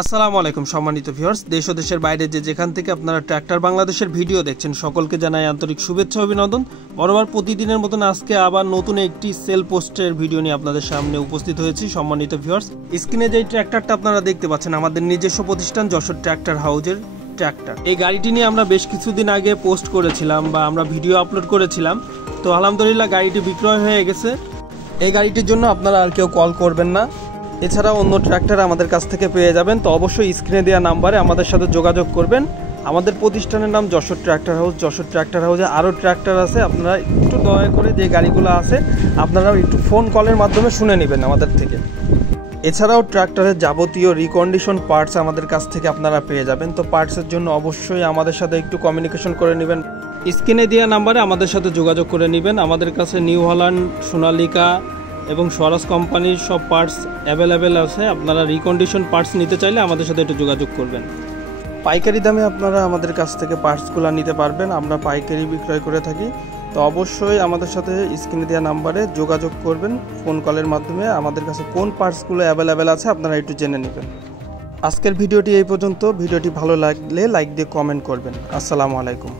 আসসালামু আলাইকুম সম্মানিত ভিউয়ার্স, দেশ ও দেশের বাইরে যেখান থেকে আপনারা ট্র্যাক্টর বাংলাদেশের ভিডিও দেখছেন সকলকে জানাই আন্তরিক শুভেচ্ছা অভিনন্দন। বরাবর প্রতিদিনের মতন আজকে আবার নতুন একটি সেল পোস্টের ভিডিও নিয়ে আপনাদের সামনে উপস্থিত হয়েছি। সম্মানিত ভিউয়ার্স, স্ক্রিনে যে ট্র্যাক্টরটা আপনারা দেখতে পাচ্ছেন আমাদের নিজস্ব প্রতিষ্ঠান যশোর ট্র্যাক্টর হাউজের ট্র্যাক্টর। এই গাড়িটি নিয়ে আমরা বেশ কিছুদিন আগে পোস্ট করেছিলাম বা আমরা ভিডিও আপলোড করেছিলাম, তো আলহামদুলিল্লাহ গাড়িটি বিক্রয় হয়ে গেছে। এই গাড়িটির জন্য আপনারা আর কেউ কল করবেন না, এছাড়াও অন্য ট্র্যাক্টর আমাদের কাছ থেকে পেয়ে যাবেন। তো অবশ্যই স্ক্রিনে দেওয়া নাম্বারে আমাদের সাথে যোগাযোগ করবেন। আমাদের প্রতিষ্ঠানের নাম Jessore tractor house. Jessore tractor হাউসে আরও ট্র্যাক্টর আছে, আপনারা একটু দয়া করে যে গাড়িগুলো আছে আপনারা একটু ফোন কলের মাধ্যমে শুনে নেবেন আমাদের থেকে। এছাড়াও ট্র্যাক্টরের যাবতীয় রিকন্ডিশন পার্টস আমাদের কাছ থেকে আপনারা পেয়ে যাবেন। তো পার্টসের জন্য অবশ্যই আমাদের সাথে একটু কমিউনিকেশন করে নেবেন। স্ক্রিনে দেওয়া নাম্বারে আমাদের সাথে যোগাযোগ করে নেবেন। আমাদের কাছে নিউ হল্যান্ড, সোনালিকা এবং স্বরাজ কোম্পানির সব পার্টস অ্যাভেলেবেল আছে। আপনারা রিকন্ডিশন পার্টস নিতে চাইলে আমাদের সাথে একটু যোগাযোগ করবেন। পাইকারি দামে আপনারা আমাদের কাছ থেকে পার্টসগুলো নিতে পারবেন, আমরা পাইকারি বিক্রয় করে থাকি। তো অবশ্যই আমাদের সাথে স্ক্রিনে দেওয়া নাম্বারে যোগাযোগ করবেন ফোন কলের মাধ্যমে। আমাদের কাছে কোন পার্টসগুলো অ্যাভেলেবেল আছে আপনারা একটু জেনে নেবেন। আজকের ভিডিওটি এই পর্যন্ত। ভিডিওটি ভালো লাগলে লাইক দিয়ে কমেন্ট করবেন। আসসালামু আলাইকুম।